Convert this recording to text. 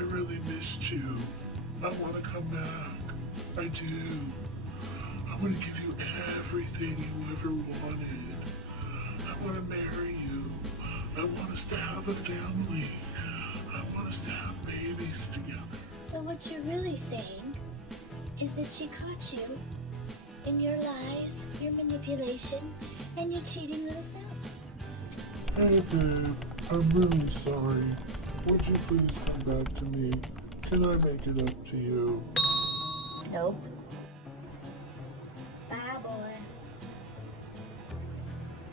really missed you. I want to come back. I do. I want to give you everything you ever wanted. I want to marry you. I want us to have a family. I want us to have babies together. So what you're really saying is that she caught you in your lies, your manipulation, and your cheating little self. Hey babe, I'm really sorry. Would you please come back to me? Can I make it up to you? Nope.